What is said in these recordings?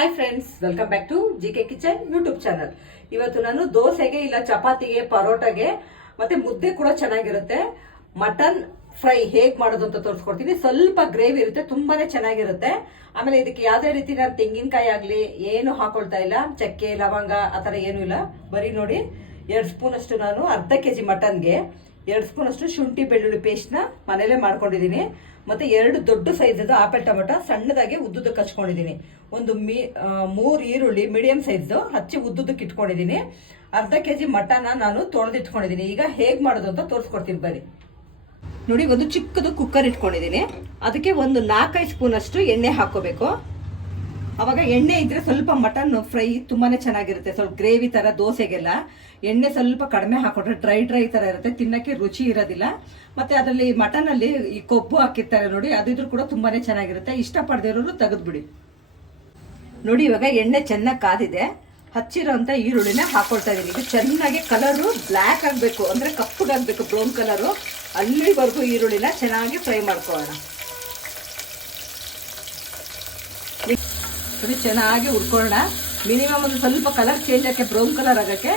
Hi friends welcome back to G K kitchen YouTube channel ಇವತ್ತು ನಾನು ದೋಸೆಗೆ ಇಲ್ಲ ಚಪಾತಿಗೆ, ಪರೋಟಾಗೆ, ಮತ್ತೆ ಮುದ್ದೆ ಕೂಡ ಚೆನ್ನಾಗಿರುತ್ತೆ. ಮಟನ್ ಫ್ರೈ ಹೇಗೆ ಮಾಡೋದು ಅಂತ ತೋರಿಸ್ಕೊಡ್ತೀನಿ. ಸ್ವಲ್ಪ ಗ್ರೇವಿ ಇರುತ್ತೆ, ತುಂಬಾನೇ ಚೆನ್ನಾಗಿರುತ್ತೆ. ಆಮೇಲೆ ಇದಕ್ಕೆ ಯಾವುದೇ ರೀತಿ ನಾನು ತೆಂಗಿನಕಾಯಿ ಆಗಲಿ, ಏನು ಹಾಕೊಳ್ತಾ ಇಲ್ಲ. ಚಕ್ಕೆ, ಲವಂಗ, ಆ ಥರ ಏನು ಇಲ್ಲ. ಬರೀ ನೋಡಿ, ಎರಡು ಸ್ಪೂನ್ ಅಷ್ಟು ನಾನು ಅರ್ಧ ಕೆಜಿ ಮಟನ್ಗೆ ಎರಡು ಸ್ಪೂನ್ ಅಷ್ಟು ಶುಂಠಿ ಬೆಳ್ಳುಳ್ಳಿ ಪೇಸ್ಟ್ನ ಮನೇಲೆ ಮಾಡ್ಕೊಂಡಿದ್ದೀನಿ. ಮತ್ತೆ ಎರಡು ದೊಡ್ಡ ಸೈಜ್ ಆಪಲ್ ಟೊಮೆಟೊ, ಸಣ್ಣದಾಗಿ ಉದ್ದುದಕ್ಕೆ ಹಚ್ಕೊಂಡಿದ್ದೀನಿ. ಒಂದು ಮೀ ಮೂರು ಈರುಳ್ಳಿ ಮೀಡಿಯಂ ಸೈಜ್ ಹಚ್ಚಿ ಉದ್ದುದಕ್ಕೆ ಇಟ್ಕೊಂಡಿದ್ದೀನಿ. ಅರ್ಧ ಕೆ ಜಿ ಮಟನ ನಾನು ತೊಳೆದಿಟ್ಕೊಂಡಿದ್ದೀನಿ. ಈಗ ಹೇಗೆ ಮಾಡೋದು ಅಂತ ತೋರಿಸ್ಕೊಡ್ತೀನಿ ಬನ್ನಿ. ನೋಡಿ, ಒಂದು ಚಿಕ್ಕದು ಕುಕ್ಕರ್ ಇಟ್ಕೊಂಡಿದ್ದೀನಿ. ಅದಕ್ಕೆ ಒಂದು ನಾಲ್ಕೈದು ಸ್ಪೂನಷ್ಟು ಎಣ್ಣೆ ಹಾಕೋಬೇಕು ಅವಾಗ ಎಣ್ಣೆ ಇದ್ರೆ ಸ್ವಲ್ಪ ಮಟನ್ ಫ್ರೈ ತುಂಬಾನೇ ಚೆನ್ನಾಗಿರುತ್ತೆ. ಸ್ವಲ್ಪ ಗ್ರೇವಿ ತರ, ದೋಸೆಗೆಲ್ಲ ಎಣ್ಣೆ ಸ್ವಲ್ಪ ಕಡಿಮೆ ಹಾಕೊಂಡ್ರೆ ಡ್ರೈ ಡ್ರೈ ತರ ಇರುತ್ತೆ. ತಿನ್ನಕ್ಕೆ ರುಚಿ ಇರೋದಿಲ್ಲ. ಮತ್ತೆ ಅದರಲ್ಲಿ ಮಟನ್ ಅಲ್ಲಿ ಈ ಕೊಬ್ಬು ಹಾಕಿರ್ತಾರೆ ನೋಡಿ, ಅದಿದ್ರು ಕೂಡ ತುಂಬಾನೇ ಚೆನ್ನಾಗಿರುತ್ತೆ. ಇಷ್ಟಪಡದಿರೋರು ತೆಗೆದ್ಬಿಡಿ. ನೋಡಿ, ಇವಾಗ ಎಣ್ಣೆ ಚೆನ್ನಾಗಿ ಕಾದಿದೆ. ಹಚ್ಚಿರೋಂಥ ಈರುಳ್ಳಿನ ಹಾಕೊಳ್ತಾ ಇದೀನಿ. ಇದು ಚೆನ್ನಾಗಿ ಕಲರು ಬ್ಲ್ಯಾಕ್ ಆಗಬೇಕು. ಅಂದ್ರೆ ಕಪ್ಪಗಾಗಬೇಕು, ಬ್ರೌನ್ ಕಲರು. ಅಲ್ಲಿವರೆಗೂ ಈರುಳ್ಳಿನ ಚೆನ್ನಾಗಿ ಫ್ರೈ ಮಾಡ್ಕೊಳ್ಳೋಣ. ನೋಡಿ ಚೆನ್ನಾಗಿ ಹುರ್ಕೊಳ್ಳೋಣ. ಮಿನಿಮಮ್ ಒಂದು ಸ್ವಲ್ಪ ಕಲರ್ ಚೇಂಜ್ ಆಗಕ್ಕೆ ಬ್ರೌನ್ ಕಲರ್ ಆಗೋಕ್ಕೆ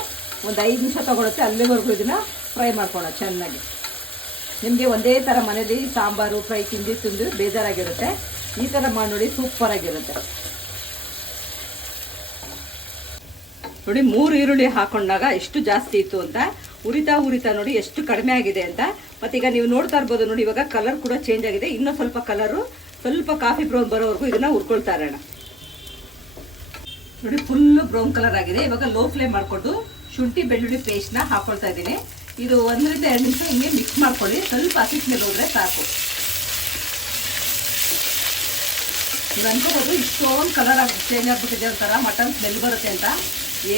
ಒಂದು ಐದು ನಿಮಿಷ ತೊಗೊಳುತ್ತೆ. ಅಲ್ಲಿವರೆಗೂ ಇದನ್ನು ಫ್ರೈ ಮಾಡ್ಕೊಳ್ಳೋಣ ಚೆನ್ನಾಗಿ. ನಿಮಗೆ ಒಂದೇ ಥರ ಮನೇಲಿ ಸಾಂಬಾರು ಫ್ರೈ ತಿಂದು ತಿಂದು ಬೇಜಾರಾಗಿರುತ್ತೆ. ಈ ಥರ ಮಾಡಿ ನೋಡಿ ಸೂಪರಾಗಿರುತ್ತೆ ನೋಡಿ, ಮೂರು ಈರುಳ್ಳಿ ಹಾಕೊಂಡಾಗ ಎಷ್ಟು ಜಾಸ್ತಿ ಇತ್ತು ಅಂತ. ಉರಿತಾ ಉರಿತಾ ನೋಡಿ ಎಷ್ಟು ಕಡಿಮೆ ಆಗಿದೆ ಅಂತ. ಮತ್ತೆ ಈಗ ನೀವು ನೋಡ್ತಾ ಇರ್ಬೋದು ನೋಡಿ, ಇವಾಗ ಕಲರ್ ಕೂಡ ಚೇಂಜ್ ಆಗಿದೆ. ಇನ್ನೂ ಸ್ವಲ್ಪ ಕಲರು ಸ್ವಲ್ಪ ಕಾಫಿ ಬ್ರೌನ್ ಬರೋವರೆಗೂ ಇದನ್ನು ಹುರ್ಕೊಳ್ತಾ ಇರೋಣ. ನೋಡಿ ಫುಲ್ ಬ್ರೌನ್ ಕಲರ್ ಆಗಿದೆ. ಇವಾಗ ಲೋ ಫ್ಲೇಮ್ ಮಾಡಿಕೊಂಡು ಶುಂಠಿ, ಬೆಳ್ಳುಳ್ಳಿ ಪೇಸ್ಟ್ನ ಹಾಕೊಳ್ತಾ ಇದ್ದೀನಿ. ಇದು ಒಂದರಿಂದ ಎರಡು ನಿಮಿಷ ಹಿಂಗೆ ಮಿಕ್ಸ್ ಮಾಡ್ಕೊಳ್ಳಿ. ಸ್ವಲ್ಪ ಹಸಿಟ್ ಮೇಲೆ ಹೋದ್ರೆ ಸಾಕು. ನೀವು ಅನ್ಕೋಬೋದು, ಇಷ್ಟೊಂದು ಕಲರ್ ಆಗಿ ಚೇಂಜ್ ಆಗಿಬಿಟ್ಟಿದೆ ಒಂಥರ. ಮಟನ್ ಸ್ಮೆಲ್ ಬರುತ್ತೆ ಅಂತ.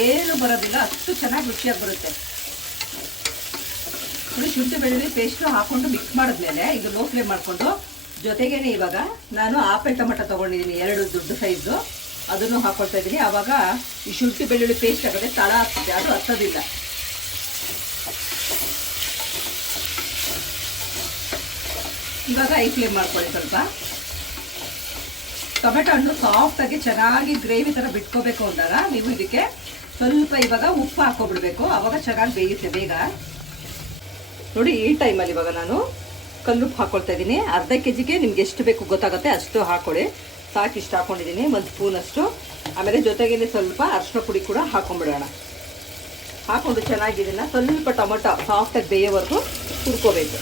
ಏನು ಬರೋದಿಲ್ಲ, ಅಷ್ಟು ಚೆನ್ನಾಗಿ ರುಚಿಯಾಗಿ ಬರುತ್ತೆ. ನೋಡಿ, ಶುಂಠಿ, ಬೆಳ್ಳುಳ್ಳಿ ಪೇಸ್ಟು ಹಾಕೊಂಡು ಮಿಕ್ಸ್ ಮಾಡಿದ್ಮೇಲೆ ಇದು ಲೋ ಫ್ಲೇಮ್ ಮಾಡಿಕೊಂಡು ಜೊತೆಗೇನೆ ಇವಾಗ ನಾನು ಆಪಲ್ ಟೊಮೆಟೊ ತೊಗೊಂಡಿದ್ದೀನಿ, ಎರಡು ದೊಡ್ಡ ಸೈಜು ಅದನ್ನು ಹಾಕೊಳ್ತಾ ಇದ್ದೀನಿ. ಆವಾಗ ಈ ಶುಂಠಿ ಬೆಳ್ಳುಳ್ಳಿ ಪೇಸ್ಟ್ ಆಗುತ್ತೆ ತಳ ಆಗ್ತದೆ. ಅದು ಹತ್ತೋದಿಲ್ಲ. ಇವಾಗ ಐ ಫ್ಲೇಮ್ ಮಾಡ್ಕೊಳ್ಳಿ ಸ್ವಲ್ಪ. ಟೊಮೆಟೊ ಹಣ್ಣು ಸಾಫ್ಟಾಗಿ ಚೆನ್ನಾಗಿ ಗ್ರೇವಿ ಥರ ಬಿಟ್ಕೋಬೇಕು ಅಂದಾಗ ನೀವು ಇದಕ್ಕೆ ಸ್ವಲ್ಪ ಇವಾಗ ಉಪ್ಪು ಹಾಕೋಬಿಡ್ಬೇಕು. ಆವಾಗ ಚೆನ್ನಾಗಿ ಬೇಯುತ್ತೆ ಬೇಗ. ನೋಡಿ, ಈ ಟೈಮಲ್ಲಿ ಇವಾಗ ನಾನು ಕಲ್ಲುಪ್ಪು ಹಾಕೊಳ್ತಾ ಇದ್ದೀನಿ. ಅರ್ಧ ಕೆ ಜಿಗೆ ನಿಮ್ಗೆ ಎಷ್ಟು ಬೇಕು ಗೊತ್ತಾಗುತ್ತೆ ಅಷ್ಟು ಹಾಕೊಳ್ಳಿ. ಸಾಕು, ಇಷ್ಟು ಹಾಕೊಂಡಿದ್ದೀನಿ ಒಂದು ಸ್ಪೂನಷ್ಟು. ಆಮೇಲೆ ಜೊತೆಗೇನೆ ಸ್ವಲ್ಪ ಅರಿಶಿನ ಪುಡಿ ಕೂಡ ಹಾಕೊಂಡ್ಬಿಡೋಣ ಹಾಕೊಂಡು ಚೆನ್ನಾಗಿ ಇದನ್ನ ಸ್ವಲ್ಪ ಟೊಮೊಟೊ ಸಾಫ್ಟಾಗಿ ಬೇಯೋವರೆಗೂ ಹುರ್ಕೋಬೇಕು.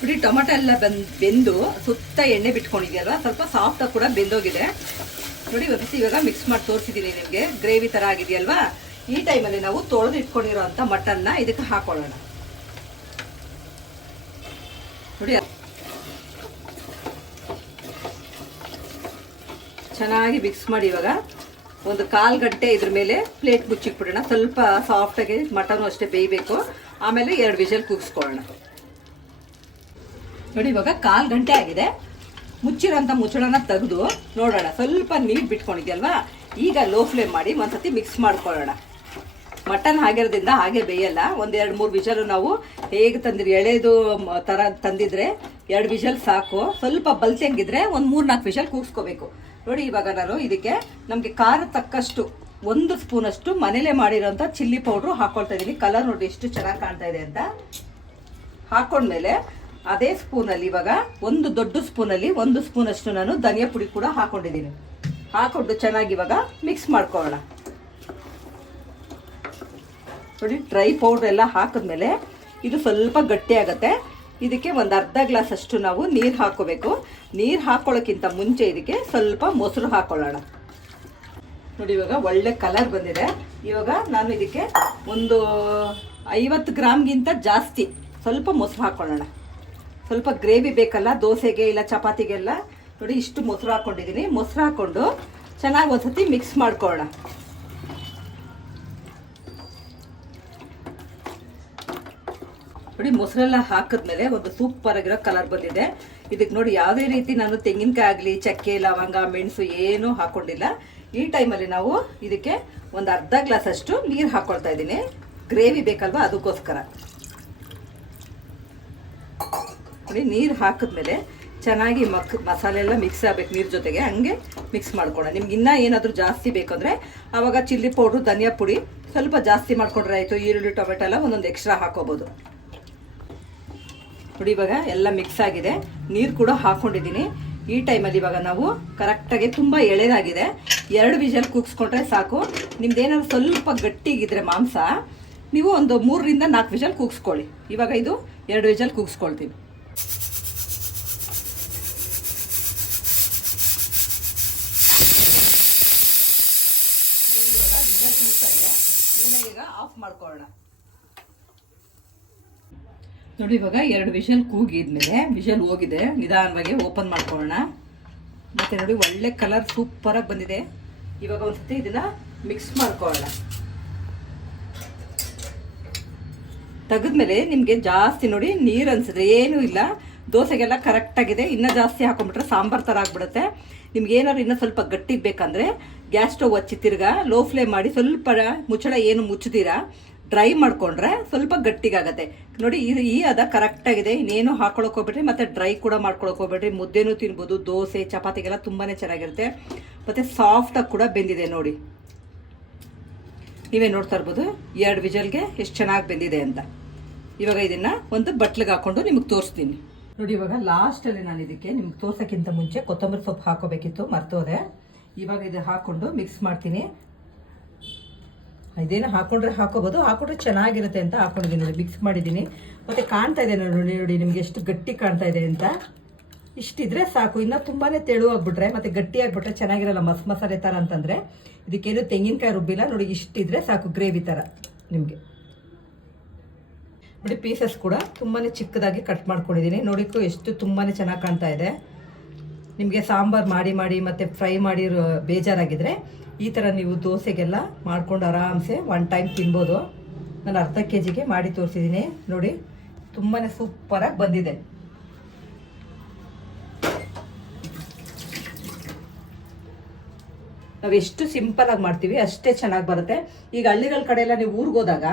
ಬಿಡಿ, ಟೊಮೆಟೊ ಎಲ್ಲ ಬಂದ್, ಬೆಂದು ಸುತ್ತ ಎಣ್ಣೆ ಬಿಟ್ಕೊಂಡಿದೆಯಲ್ವಾ? ಸ್ವಲ್ಪ ಸಾಫ್ಟಾಗಿ ಕೂಡ ಬೆಂದೋಗಿದೆ. ನೋಡಿ ಇವಾಗ ಮಿಕ್ಸ್ ಮಾಡಿ ತೋರಿಸಿದ್ದೀನಿ ನಿಮಗೆ. ಗ್ರೇವಿ ಥರ ಆಗಿದೆಯಲ್ವಾ? ಈ ಟೈಮಲ್ಲಿ ನಾವು ತೊಳೆದು ಇಟ್ಕೊಂಡಿರೋ ಅಂಥ ಮಟನ್ನ ಇದಕ್ಕೆ ಹಾಕೊಳ್ಳೋಣ. ನೋಡಿ. ಚೆನ್ನಾಗಿ ಮಿಕ್ಸ್ ಮಾಡಿ ಇವಾಗ ಒಂದು ಕಾಲು ಗಂಟೆ ಇದ್ರ ಮೇಲೆ ಪ್ಲೇಟ್ ಮುಚ್ಚಿಟ್ಬಿಡೋಣ. ಸ್ವಲ್ಪ ಸಾಫ್ಟಾಗಿ ಮಟನ್ ಅಷ್ಟೇ ಬೇಯಬೇಕು. ಆಮೇಲೆ ಎರಡು ವಿಷಲ್ ಕೂಗಿಸ್ಕೊಳ್ಳೋಣ. ನೋಡಿ, ಇವಾಗ ಕಾಲು ಗಂಟೆ ಆಗಿದೆ. ಮುಚ್ಚಿರೋಂಥ ಮುಚ್ಚಳನ ತೆಗೆದು ನೋಡೋಣ. ಸ್ವಲ್ಪ ನೀರು ಬಿಟ್ಕೊಂಡಿದ್ಯಲ್ವಾ? ಈಗ ಲೋ ಫ್ಲೇಮ್ ಮಾಡಿ ಒಂದ್ಸತಿ ಮಿಕ್ಸ್ ಮಾಡ್ಕೊಳ್ಳೋಣ. ಮಟನ್ ಆಗಿರೋದ್ರಿಂದ ಹಾಗೆ ಬೇಯಲ್ಲ. ಒಂದೆರಡು ಮೂರು ವಿಷಲು ನಾವು ಹೇಗೆ ತಂದಿರಿ, ಎಳೆದು ತರ ತಂದಿದ್ರೆ ಎರಡು ವಿಷಲ್ ಸಾಕು. ಸ್ವಲ್ಪ ಬಲ್ಸಂಗಿದ್ರೆ ಒಂದು ಮೂರು ನಾಲ್ಕು ವಿಷಲ್ ಕೂಗಿಸ್ಕೋಬೇಕು. ನೋಡಿ, ಇವಾಗ ನಾನು ಇದಕ್ಕೆ ನಮಗೆ ಖಾರ ತಕ್ಕಷ್ಟು ಒಂದು ಸ್ಪೂನಷ್ಟು ಮನೇಲೆ ಮಾಡಿರೋಂಥ ಚಿಲ್ಲಿ ಪೌಡ್ರು ಹಾಕೊಳ್ತಾ ಇದ್ದೀನಿ. ಕಲರ್ ನೋಡಿ ಎಷ್ಟು ಚೆನ್ನಾಗಿ ಕಾಣ್ತಾ ಇದೆ ಅಂತ. ಹಾಕೊಂಡ್ಮೇಲೆ ಅದೇ ಸ್ಪೂನಲ್ಲಿ ಇವಾಗ ಒಂದು ದೊಡ್ಡ ಸ್ಪೂನಲ್ಲಿ ಒಂದು ಸ್ಪೂನಷ್ಟು ನಾನು ಧನಿಯಾ ಪುಡಿ ಕೂಡ ಹಾಕೊಂಡಿದ್ದೀನಿ. ಹಾಕೊಂಡು ಚೆನ್ನಾಗಿ ಇವಾಗ ಮಿಕ್ಸ್ ಮಾಡ್ಕೊಳ್ಳೋಣ. ನೋಡಿ ಡ್ರೈ ಪೌಡ್ರ್ ಎಲ್ಲ ಹಾಕಿದ್ಮೇಲೆ ಇದು ಸ್ವಲ್ಪ ಗಟ್ಟಿ ಆಗುತ್ತೆ. ಇದಕ್ಕೆ ಒಂದು ಅರ್ಧ ಗ್ಲಾಸ್ ಅಷ್ಟು ನಾವು ನೀರು ಹಾಕೋಬೇಕು. ನೀರು ಹಾಕೊಳ್ಳೋಕ್ಕಿಂತ ಮುಂಚೆ ಇದಕ್ಕೆ ಸ್ವಲ್ಪ ಮೊಸರು ಹಾಕೊಳ್ಳೋಣ. ನೋಡಿ, ಇವಾಗ ಒಳ್ಳೆ ಕಲರ್ ಬಂದಿದೆ. ಇವಾಗ ನಾನು ಇದಕ್ಕೆ ಒಂದು ಐವತ್ತು ಗ್ರಾಮ್ಗಿಂತ ಜಾಸ್ತಿ ಸ್ವಲ್ಪ ಮೊಸರು ಹಾಕೊಳ್ಳೋಣ. ಸ್ವಲ್ಪ ಗ್ರೇವಿ ಬೇಕಲ್ಲ, ದೋಸೆಗೆ ಇಲ್ಲ ಚಪಾತಿಗೆಲ್ಲ. ನೋಡಿ, ಇಷ್ಟು ಮೊಸರು ಹಾಕೊಂಡಿದ್ದೀನಿ. ಮೊಸರು ಹಾಕ್ಕೊಂಡು ಚೆನ್ನಾಗಿ ಒಂದ್ಸತಿ ಮಿಕ್ಸ್ ಮಾಡ್ಕೊಳ್ಳೋಣ. ನೋಡಿ, ಮೊಸರೆಲ್ಲ ಹಾಕಿದ್ಮೇಲೆ ಒಂದು ಸೂಪರ್ ಆಗಿರೋ ಕಲರ್ ಬಂದಿದೆ. ಇದಕ್ಕೆ ನೋಡಿ, ಯಾವುದೇ ರೀತಿ ನಾನು ತೆಂಗಿನಕಾಯಿ ಆಗಲಿ, ಚಕ್ಕೆ, ಲವಂಗ, ಮೆಣಸು ಏನೂ ಹಾಕೊಂಡಿಲ್ಲ. ಈ ಟೈಮಲ್ಲಿ ನಾವು ಇದಕ್ಕೆ ಒಂದು ಅರ್ಧ ಗ್ಲಾಸ್ ಅಷ್ಟು ನೀರು ಹಾಕ್ಕೊಳ್ತಾ ಇದ್ದೀನಿ. ಗ್ರೇವಿ ಬೇಕಲ್ವಾ, ಅದಕ್ಕೋಸ್ಕರ. ನೋಡಿ, ನೀರು ಹಾಕಿದ್ಮೇಲೆ ಚೆನ್ನಾಗಿ ಮಕ್, ಮಸಾಲೆ ಎಲ್ಲ ಮಿಕ್ಸ್ ಆಗಬೇಕು ನೀರು ಜೊತೆಗೆ. ಹಂಗೆ ಮಿಕ್ಸ್ ಮಾಡ್ಕೊಳ್ಳೋಣ. ನಿಮ್ಗೆ ಇನ್ನೂ ಏನಾದರೂ ಜಾಸ್ತಿ ಬೇಕಂದ್ರೆ ಆವಾಗ ಚಿಲ್ಲಿ ಪೌಡ್ರು ಧನಿಯಾ ಪುಡಿ ಸ್ವಲ್ಪ ಜಾಸ್ತಿ ಮಾಡ್ಕೊಂಡ್ರೆ ಆಯಿತು. ಈರುಳ್ಳಿ, ಟೊಮೆಟೊ ಎಲ್ಲ ಒಂದೊಂದು ಎಕ್ಸ್ಟ್ರಾ ಹಾಕೋಬೋದು. ನೋಡಿ, ಇವಾಗ ಎಲ್ಲ ಮಿಕ್ಸ್ ಆಗಿದೆ. ನೀರು ಕೂಡ ಹಾಕೊಂಡಿದ್ದೀನಿ. ಈ ಟೈಮಲ್ಲಿ ಇವಾಗ ನಾವು ಕರೆಕ್ಟಾಗಿ ತುಂಬ ಎಳೆದಾಗಿದೆ. ಎರಡು ವಿಜಲ್ ಕೂಗಿಸ್ಕೊಂಡ್ರೆ ಸಾಕು. ನಿಮ್ದೇನಾದ್ರು ಸ್ವಲ್ಪ ಗಟ್ಟಿಗಿದ್ರೆ ಮಾಂಸ, ನೀವು ಒಂದು ಮೂರರಿಂದ ನಾಲ್ಕು ವಿಜಲ್ ಕೂಗಿಸ್ಕೊಳ್ಳಿ. ಇವಾಗ ಇದು ಎರಡು ವಿಜಲ್ ಇವಾಗ ಈಗ ಆಫ್ ಮಾಡ್ಕೊಳ್ಳೋಣ. ನೋಡಿ, ಇವಾಗ ಎರಡು ವಿಷಲ್ ಕೂಗಿದ್ಮೇಲೆ, ವಿಷಲ್ ಹೋಗಿದೆ. ನಿಧಾನವಾಗಿ ಓಪನ್ ಮಾಡ್ಕೊಳ್ಳೋಣ. ಮತ್ತೆ ನೋಡಿ, ಒಳ್ಳೆ ಕಲರ್ ಸೂಪರಾಗಿ ಬಂದಿದೆ. ಇವಾಗ ಒಂದ್ಸತಿ ಇದನ್ನ ಮಿಕ್ಸ್ ಮಾಡ್ಕೊಳ್ಳೋಣ. ತೆಗೆದ್ಮೇಲೆ ನಿಮಗೆ ಜಾಸ್ತಿ ನೋಡಿ ನೀರು ಅನ್ಸಿದ್ರೆ ಏನೂ ಇಲ್ಲ. ದೋಸೆಗೆಲ್ಲ ಕರೆಕ್ಟಾಗಿದೆ ಇನ್ನೂ ಜಾಸ್ತಿ ಹಾಕೊಂಡ್ಬಿಟ್ರೆ ಸಾಂಬಾರ್ ಥರ ಆಗ್ಬಿಡುತ್ತೆ. ನಿಮ್ಗೆ ಏನಾದ್ರು ಇನ್ನೂ ಸ್ವಲ್ಪ ಗಟ್ಟಿಗೆ ಬೇಕಂದ್ರೆ ಗ್ಯಾಸ್ ಸ್ಟೋವ್ ಹಚ್ಚಿ ತಿರ್ಗಾ ಲೋ ಫ್ಲೇಮ್ ಮಾಡಿ ಸ್ವಲ್ಪ ಮುಚ್ಚಳ ಏನು ಮುಚ್ಚದಿರಾ ಡ್ರೈ ಮಾಡ್ಕೊಂಡ್ರೆ ಸ್ವಲ್ಪ ಗಟ್ಟಿಗಾಗತ್ತೆ. ನೋಡಿ, ಇದು ಈ ಅದ ಕರೆಕ್ಟ್ ಆಗಿದೆ. ಇನ್ನೇನು ಹಾಕೊಳಕ್ ಹೋಗ್ಬೇಡ್ರಿ, ಮತ್ತೆ ಡ್ರೈ ಕೂಡ ಮಾಡ್ಕೊಳಕ್ ಹೋಗ್ಬೇಡ್ರಿ. ಮುದ್ದೆನೂ ತಿನ್ಬೋದು, ದೋಸೆ, ಚಪಾತಿಗೆಲ್ಲ ತುಂಬಾನೇ ಚೆನ್ನಾಗಿರುತ್ತೆ. ಮತ್ತೆ ಸಾಫ್ಟ್ ಆಗಿ ಕೂಡ ಬೆಂದಿದೆ ನೋಡಿ. ನೀವೇ ನೋಡ್ತಾ ಇರ್ಬೋದು ಎರಡು ವಿಜಲ್ಗೆ ಎಷ್ಟು ಚೆನ್ನಾಗಿ ಬೆಂದಿದೆ ಅಂತ. ಇವಾಗ ಇದನ್ನ ಒಂದು ಬಟ್ಲಿಗೆ ಹಾಕೊಂಡು ನಿಮಗೆ ತೋರಿಸ್ತೀನಿ. ನೋಡಿ, ಇವಾಗ ಲಾಸ್ಟಲ್ಲಿ ನಾನು ಇದಕ್ಕೆ ನಿಮ್ಗೆ ತೋರ್ಸೋಕ್ಕಿಂತ ಮುಂಚೆ ಕೊತ್ತಂಬರಿ ಸೊಪ್ಪು ಹಾಕೋಬೇಕಿತ್ತು, ಮರ್ತೋದೆ. ಇವಾಗ ಇದು ಹಾಕೊಂಡು ಮಿಕ್ಸ್ ಮಾಡ್ತೀನಿ. ಇದೇನು ಹಾಕೊಂಡ್ರೆ ಹಾಕೋಬೋದು, ಹಾಕೊಂಡ್ರೆ ಚೆನ್ನಾಗಿರುತ್ತೆ ಅಂತ ಹಾಕೊಂಡಿದ್ದೀನಿ ನೋಡಿ ಮಿಕ್ಸ್ ಮಾಡಿದ್ದೀನಿ. ಮತ್ತೆ ಕಾಣ್ತಾ ಇದೆ ನೋಡಿ ನೋಡಿ ನಿಮ್ಗೆ ಎಷ್ಟು ಗಟ್ಟಿ ಕಾಣ್ತಾ ಇದೆ ಅಂತ. ಇಷ್ಟಿದ್ರೆ ಸಾಕು, ಇನ್ನೂ ತುಂಬಾನೇ ತೆಳು ಆಗ್ಬಿಟ್ರೆ, ಮತ್ತೆ ಗಟ್ಟಿ ಆಗ್ಬಿಟ್ರೆ ಚೆನ್ನಾಗಿರಲ್ಲ ಮಸ್ ಮಸಾಲೆ ಥರ ಅಂತಂದ್ರೆ. ಇದಕ್ಕೇನು ತೆಂಗಿನಕಾಯಿ ರುಬ್ಬಿಲ್ಲ, ನೋಡಿ, ಇಷ್ಟಿದ್ರೆ ಸಾಕು ಗ್ರೇವಿ ಥರ ನಿಮಗೆ. ನೋಡಿ ಪೀಸಸ್ ಕೂಡ ತುಂಬಾನೇ ಚಿಕ್ಕದಾಗಿ ಕಟ್ ಮಾಡ್ಕೊಂಡಿದ್ದೀನಿ. ನೋಡಿಕ್ಕೂ ಎಷ್ಟು ತುಂಬಾನೇ ಚೆನ್ನಾಗಿ ಕಾಣ್ತಾ ಇದೆ. ನಿಮಗೆ ಸಾಂಬಾರು ಮಾಡಿ ಮಾಡಿ ಮತ್ತು ಫ್ರೈ ಮಾಡಿ ಬೇಜಾರಾಗಿದ್ರೆ ಈ ಥರ ನೀವು ದೋಸೆಗೆಲ್ಲ ಮಾಡ್ಕೊಂಡು ಆರಾಮ್ಸೆ ಒನ್ ಟೈಮ್ ತಿನ್ಬೋದು. ನಾನು ಅರ್ಧ ಕೆ ಜಿಗೆ ಮಾಡಿ ತೋರಿಸಿದ್ದೀನಿ. ನೋಡಿ ತುಂಬಾ ಸೂಪರಾಗಿ ಬಂದಿದೆ. ನಾವು ಎಷ್ಟು ಸಿಂಪಲ್ ಆಗಿ ಮಾಡ್ತೀವಿ, ಅಷ್ಟೇ ಚೆನ್ನಾಗಿ ಬರುತ್ತೆ. ಈಗ ಹಳ್ಳಿಗಳ ಕಡೆ ಎಲ್ಲ ನೀವು ಊರಿಗೆ ಹೋದಾಗ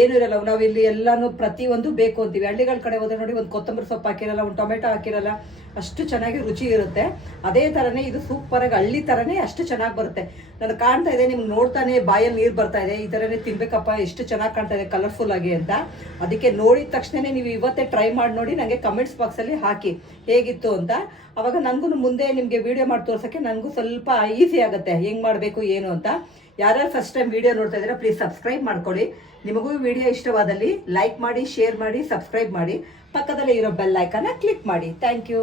ಏನು ಇರಲ್ಲ. ನಾವು ಇಲ್ಲಿ ಎಲ್ಲಾನು ಪ್ರತಿಯೊಂದು ಬೇಕು ಅಂತೀವಿ. ಹಳ್ಳಿಗಳ ಕಡೆ ಹೋದ್ರೆ ನೋಡಿ, ಒಂದು ಕೊತ್ತಂಬರಿ ಸೊಪ್ಪು ಹಾಕಿರಲ್ಲ, ಒಂದು ಟೊಮೆಟೊ ಹಾಕಿರಲ್ಲ ಅಷ್ಟು ಚೆನ್ನಾಗಿ ರುಚಿ ಇರುತ್ತೆ. ಅದೇ ಥರನೇ ಇದು ಸೂಪರಾಗಿ ಹಳ್ಳಿ ಥರನೇ ಅಷ್ಟು ಚೆನ್ನಾಗಿ ಬರುತ್ತೆ. ನಾನು ಕಾಣ್ತಾ ಇದೆ, ನಿಮ್ಗೆ ನೋಡ್ತಾನೆ ಬಾಯಲ್ಲಿ ನೀರು ಬರ್ತಾ ಇದೆ, ಈ ಥರನೇ ತಿನ್ಬೇಕಪ್ಪ, ಎಷ್ಟು ಚೆನ್ನಾಗಿ ಕಾಣ್ತಾ ಇದೆ ಕಲರ್ಫುಲ್ ಆಗಿ ಅಂತ. ಅದಕ್ಕೆ ನೋಡಿದ ತಕ್ಷಣನೇ ನೀವು ಇವತ್ತೇ ಟ್ರೈ ಮಾಡಿ ನೋಡಿ ನನಗೆ ಕಮೆಂಟ್ಸ್ ಬಾಕ್ಸಲ್ಲಿ ಹಾಕಿ ಹೇಗಿತ್ತು ಅಂತ. ಅವಾಗ ನನಗೂ ಮುಂದೆ ನಿಮಗೆ ವಿಡಿಯೋ ಮಾಡಿ ತೋರ್ಸೋಕ್ಕೆ ನನಗೂ ಸ್ವಲ್ಪ ಈಸಿ ಆಗುತ್ತೆ, ಹೆಂಗೆ ಮಾಡಬೇಕು, ಏನು ಅಂತ. ಯಾರ್ಯಾರು ಫಸ್ಟ್ ಟೈಮ್ ವಿಡಿಯೋ ನೋಡ್ತಾ ಇದ್ದೀರಾ ಪ್ಲೀಸ್ ಸಬ್ಸ್ಕ್ರೈಬ್ ಮಾಡ್ಕೊಳ್ಳಿ. ನಿಮಗೂ ವಿಡಿಯೋ ಇಷ್ಟವಾದಲ್ಲಿ ಲೈಕ್ ಮಾಡಿ ಶೇರ್ ಮಾಡಿ ಸಬ್ಸ್ಕ್ರೈಬ್ ಮಾಡಿ. ಪಕ್ಕದಲ್ಲೇ ಇರೋ ಬೆಲ್ ಐಕನ್ನ ಕ್ಲಿಕ್ ಮಾಡಿ. Thank you